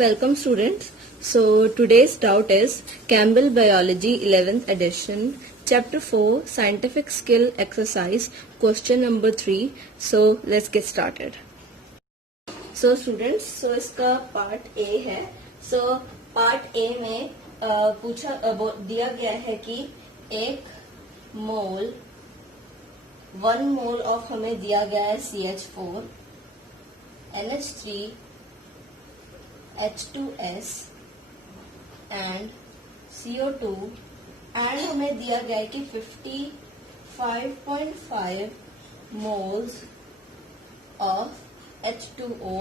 Welcome students. So today's doubt is Campbell Biology 11th edition, Chapter 4, Scientific Skill Exercise, question number 3. So let's get started. So students, so इसका part A है. So part A में दिया गया है कि 1 mole of हमें दिया गया है CH4, NH3, H2S and CO2 and हमें दिया गया है कि 55.5 moles of H2O.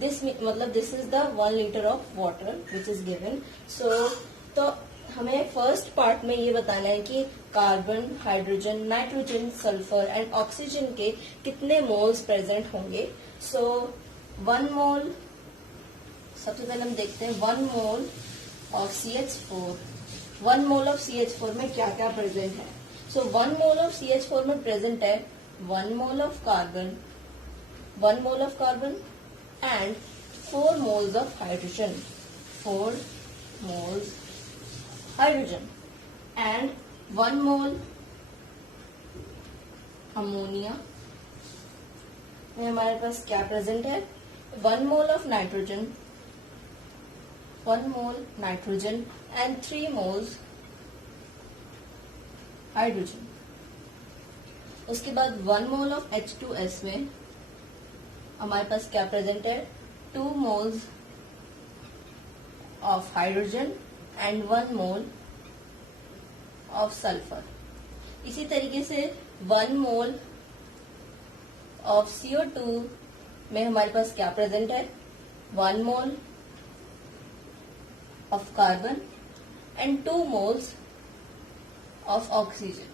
This is the 1 litre of water which is given. तो हमें फर्स्ट पार्ट में ये बताना है कि carbon, hydrogen, nitrogen, sulphur and oxygen के कितने मोल्स प्रेजेंट होंगे. सो 1 मोल, सबसे पहले हम देखते हैं 1 mole of CH4. 1 mole of CH4 में क्या क्या प्रेजेंट है. सो 1 मोल ऑफ CH4 में प्रेजेंट है 1 mole of carbon, 1 mole of carbon and 4 moles of hydrogen, 4 moles hydrogen and 1 mole ammonia में हमारे पास क्या प्रेजेंट है 1 mole of nitrogen, 1 mole nitrogen and 3 moles hydrogen. उसके बाद 1 मोल ऑफ H2S में हमारे पास क्या प्रेजेंट है 2 moles of hydrogen and 1 mole of sulphur. इसी तरीके से 1 मोल ऑफ CO2 में हमारे पास क्या प्रेजेंट है 1 मोल of carbon and 2 moles of oxygen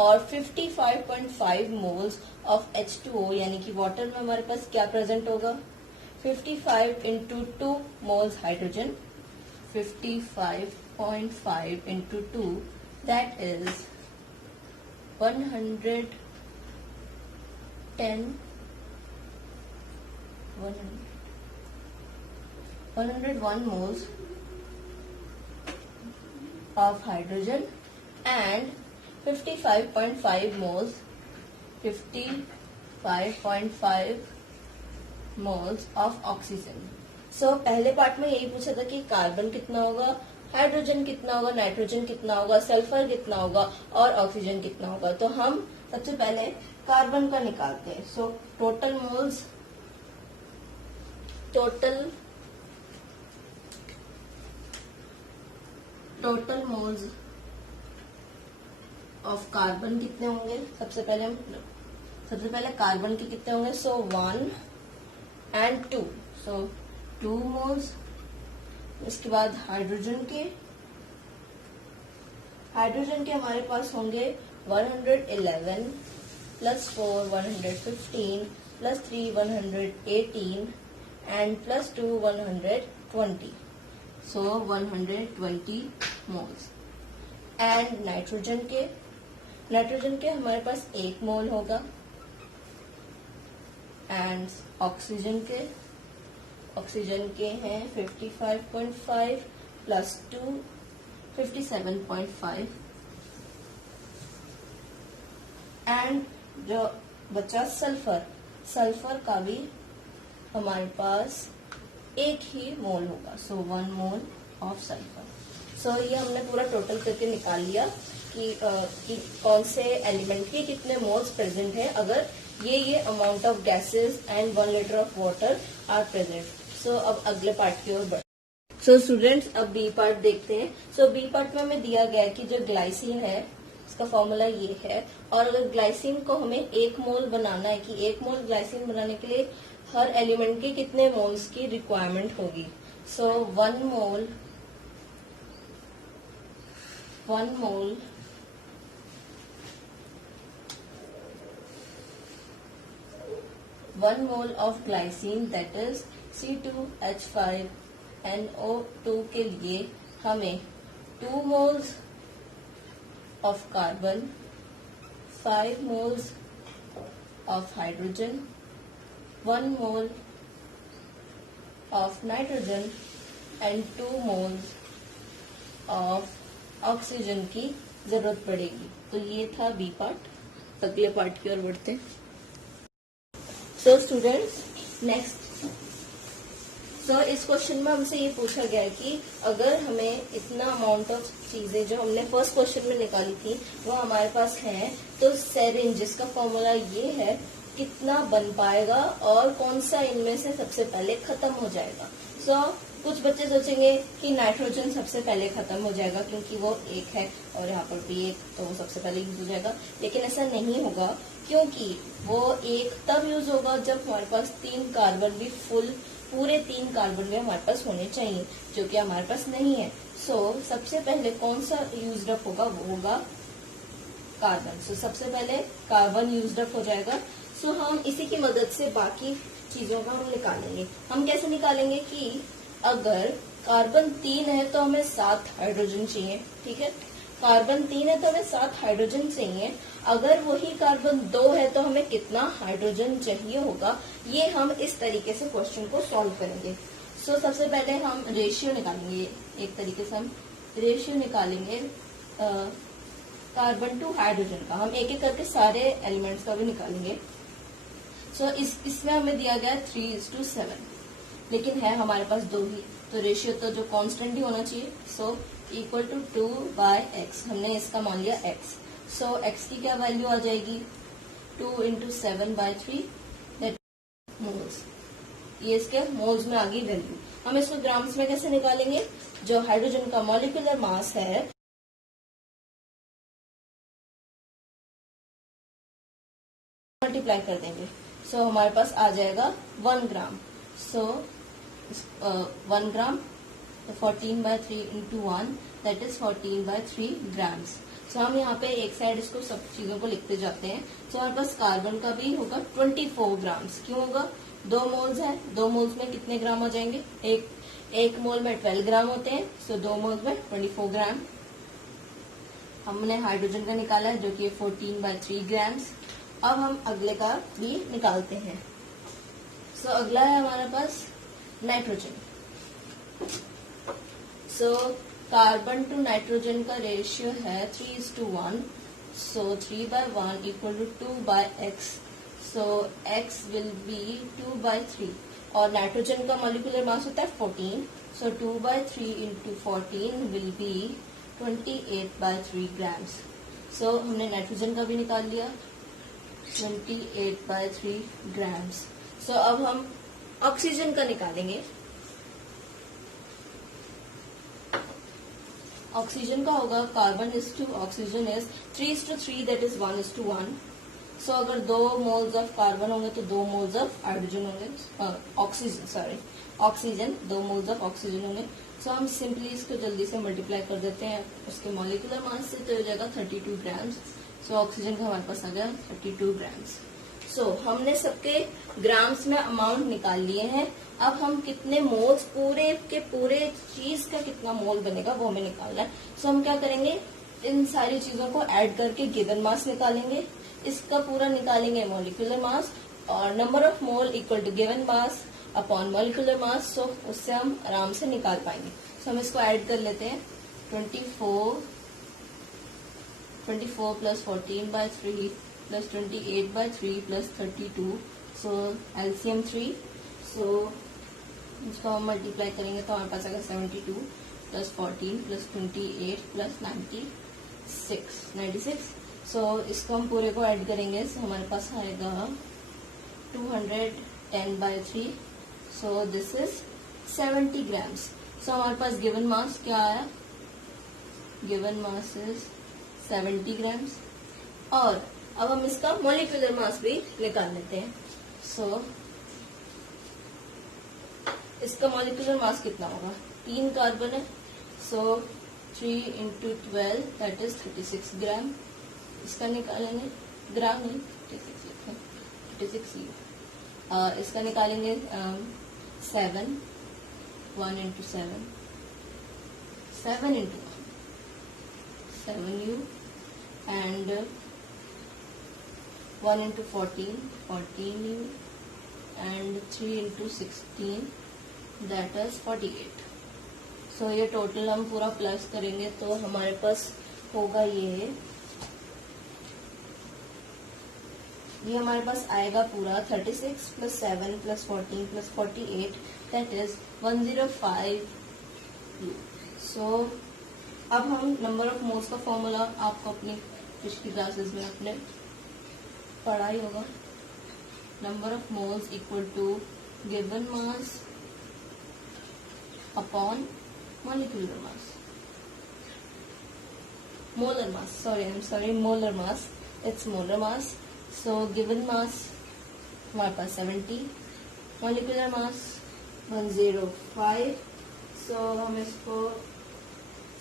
और 55.5 moles of H2O यानी कि वाटर में हमारे पास क्या प्रेजेंट होगा 55 into 2 moles hydrogen, 55.5 into 2 that is 110 101 moles of hydrogen and 55.5 moles of oxygen. So पहले पार्ट में यही पूछा था कि कार्बन कितना होगा, हाइड्रोजन कितना होगा, नाइट्रोजन कितना होगा, सल्फर कितना होगा और ऑक्सीजन कितना होगा. तो हम सबसे पहले कार्बन का निकालते हैं. So total moles of carbon कितने होंगे. सबसे पहले कार्बन के कितने होंगे. सो 1 एंड 2, सो 2 मोल्स. इसके बाद हाइड्रोजन के हमारे पास होंगे 111 plus 4 115 plus 3 118 and plus 2 120. So 120 moles. And nitrogen के हमारे पास 1 मोल होगा. एंड ऑक्सीजन के हैं 55.5 प्लस 2 57.5 एंड जो बचा सल्फर का भी हमारे पास 1 ही मोल होगा. सो 1 मोल ऑफ सल्फर. सो ये हमने पूरा टोटल करके निकाल लिया कि कौन से एलिमेंट के कितने मोल्स प्रेजेंट है अगर ये amount of gases and 1 litre of water are present. So अब अगले पार्ट की ओर बढ़. सो स्टूडेंट्स, अब बी पार्ट देखते हैं. सो बी पार्ट में हमें दिया गया है कि जो ग्लाइसिन है इसका फॉर्मूला ये है. और अगर ग्लाइसिन को हमें 1 मोल बनाना है कि 1 मोल ग्लाइसिन बनाने के लिए हर एलिमेंट के कितने मोल्स की रिक्वायरमेंट होगी. सो 1 mole of glycine that is C2H5NO2 के लिए हमें 2 moles of carbon, 5 moles of hydrogen, 1 mole of nitrogen and 2 moles of oxygen की जरूरत पड़ेगी। तो ये था बी पार्ट। अगले पार्ट की ओर बढ़ते हैं। सो स्टूडेंट्स, नेक्स्ट, सो इस क्वेश्चन में हमसे ये पूछा गया है कि अगर हमें इतना अमाउंट ऑफ चीजें जो हमने फर्स्ट क्वेश्चन में निकाली थी वो हमारे पास है, तो सेरिन जिसका फॉर्मूला ये है कितना बन पाएगा और कौन सा इनमें से सबसे पहले खत्म हो जाएगा। सो कुछ बच्चे सोचेंगे कि नाइट्रोजन सबसे पहले खत्म हो जाएगा क्योंकि वो एक है और यहाँ पर भी एक, तो वो सबसे पहले यूज हो जाएगा। लेकिन ऐसा नहीं होगा, क्योंकि वो एक तब यूज होगा जब हमारे पास 3 कार्बन भी पूरे 3 कार्बन भी हमारे पास होने चाहिए, जो कि हमारे पास नहीं है। सो सबसे पहले कौन सा यूज अप होगा, वो होगा कार्बन। सो सबसे पहले कार्बन यूज अप हो जाएगा। सो हम इसी की मदद से बाकी चीजों का हम निकालेंगे। हम कैसे निकालेंगे कि अगर कार्बन 3 है तो हमें 7 हाइड्रोजन चाहिए, ठीक है। कार्बन 3 है तो हमें 7 हाइड्रोजन चाहिए। अगर वही कार्बन 2 है तो हमें कितना हाइड्रोजन चाहिए होगा, ये हम इस तरीके से क्वेश्चन को सॉल्व करेंगे। सो सबसे पहले हम रेशियो निकालेंगे। एक तरीके से हम रेशियो निकालेंगे कार्बन टू हाइड्रोजन का। हम एक एक करके सारे एलिमेंट्स का भी निकालेंगे। सो इसमें हमें दिया गया 3:7, लेकिन है हमारे पास 2 ही, तो रेशियो तो जो कांस्टेंट ही होना चाहिए। सो इक्वल टू 2/x, हमने इसका मान लिया x। सो x की क्या वैल्यू आ जाएगी, 2 × 7/3 दैट मोल्स। ये इसके मोल्स में आ गई वैल्यू। हम इसको ग्राम्स में कैसे निकालेंगे, जो हाइड्रोजन का मॉलिक्यूलर मास है मल्टीप्लाई कर देंगे। सो हमारे पास आ जाएगा 1 ग्राम। सो 1 ग्राम 14/3 × 1 दैट इज 14/3 ग्राम्स। सो हम यहाँ पे एक साइड इसको सब चीजों को लिखते जाते हैं। सो हमारे पास कार्बन का भी होगा 24 ग्राम्स। क्यों होगा, 2 मोल्स है, 2 मोल्स में कितने ग्राम आ जाएंगे, एक मोल में 12 ग्राम होते हैं। सो 2 मोल्स में 24 ग्राम। हमने हाइड्रोजन का निकाला है जो कि 14/3 ग्राम्स। अब हम अगले का भी निकालते हैं। सो अगला है हमारे पास nitrogen. So carbon to nitrogen का रेशियो है 3:1। So 3/1 equal to 2/x। So x will be 2/3 और नाइट्रोजन का मॉलिक्यूलर मास होता है 14। So 2/3 × 14 will be 28/3 grams. So हमने नाइट्रोजन का भी निकाल लिया 28/3 ग्राम्स। सो अब हम ऑक्सीजन का निकालेंगे। ऑक्सीजन का होगा carbon to oxygen is 3:3 that is 1:1। So अगर 2 मोल्स ऑफ कार्बन होंगे तो 2 मोल्स ऑफ हाइड्रोजन होंगे, ऑक्सीजन 2 मोल्स ऑफ ऑक्सीजन होंगे। सो हम सिंपली इसको जल्दी से मल्टीप्लाई कर देते हैं उसके मॉलिक्यूलर मास से, तो हो जाएगा 32 ग्राम्स। सो ऑक्सीजन का हमारे पास आ गया 32 ग्राम्स। सो हमने सबके ग्राम्स में अमाउंट निकाल लिए हैं। अब हम कितने मोल्स पूरे के पूरे चीज का कितना मोल बनेगा वो हमें निकालना है। सो हम क्या करेंगे, इन सारी चीजों को ऐड करके गिवन मास निकालेंगे, इसका पूरा निकालेंगे मॉलिक्यूलर मास, और number of mole equal to given mass upon molecular mass. So उससे हम आराम से निकाल पाएंगे। सो हम इसको ऐड कर लेते हैं। 24 plus 14/3 plus 28/3 plus 32। सो एलसीएम 3। सो इसको हम मल्टीप्लाई करेंगे तो हमारे पास आएगा 72 plus 14 plus 28 plus 96। सो इसको हम पूरे को ऐड करेंगे, सो हमारे पास आएगा 210/3। So this is 70 grams. So हमारे पास गिवन मास क्या आया, गिवन मास इज 70 ग्राम्स। और अब हम इसका मॉलिक्यूलर मास भी निकाल लेते हैं। सो इसका मॉलिक्यूलर मास कितना होगा, 3 कार्बन है। सो 3 × 12 दैट इज 36 ग्राम। इसका निकालेंगे, ग्राम नहीं 36 इसका निकालेंगे 7, 1 × 7, 7 × 7u and 1 × 14, 14u and 3 × 16, that is 48। सो ये टोटल हम पूरा प्लस करेंगे तो हमारे पास होगा ये हमारे पास आएगा पूरा 36 plus 7 plus 14 plus 48 that is 105 U। So अब हम नंबर ऑफ मोल्स का फॉर्मूला आपको अपनी पिछली क्लासेस में आपने पढ़ा ही होगा। Number of moles equal to given mass upon molecular mass, molar mass, sorry molar mass, it's molar mass. So given mass हमारे पास 70, मॉलिक्यूलर मास 105। सो हम इसको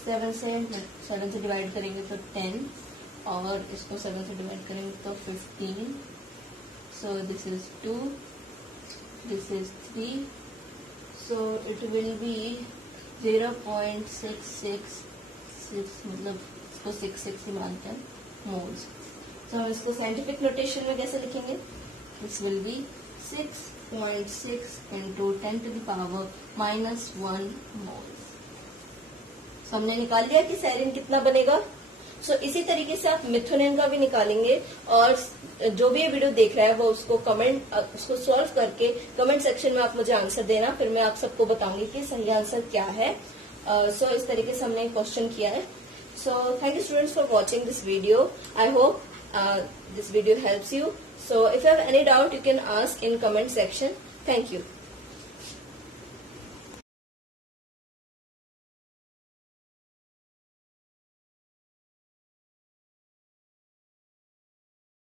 7 से डिवाइड करेंगे तो 10 और इसको 7 से डिवाइड करेंगे तो 15। सो this is 2, this is 3। So it will be 0.666, मतलब इसको 66 ही मानते हैं मोल्स। तो हम इसको साइंटिफिक नोटेशन में कैसे लिखेंगे? This will be 6.6 into 10 to the power -1 moles. हमने निकाल लिया कि सेरिन कितना बनेगा। सो इसी तरीके से आप मिथुनिन का भी निकालेंगे और जो भी ये वीडियो देख रहा है वो उसको सॉल्व करके कमेंट सेक्शन में आप मुझे आंसर देना, फिर मैं आप सबको बताऊंगी कि सही आंसर क्या है। सो इस तरीके से हमने क्वेश्चन किया है। So thank you students for watching this video. I hope this video helps you. So if you have any doubt you can ask in comment section. Thank you.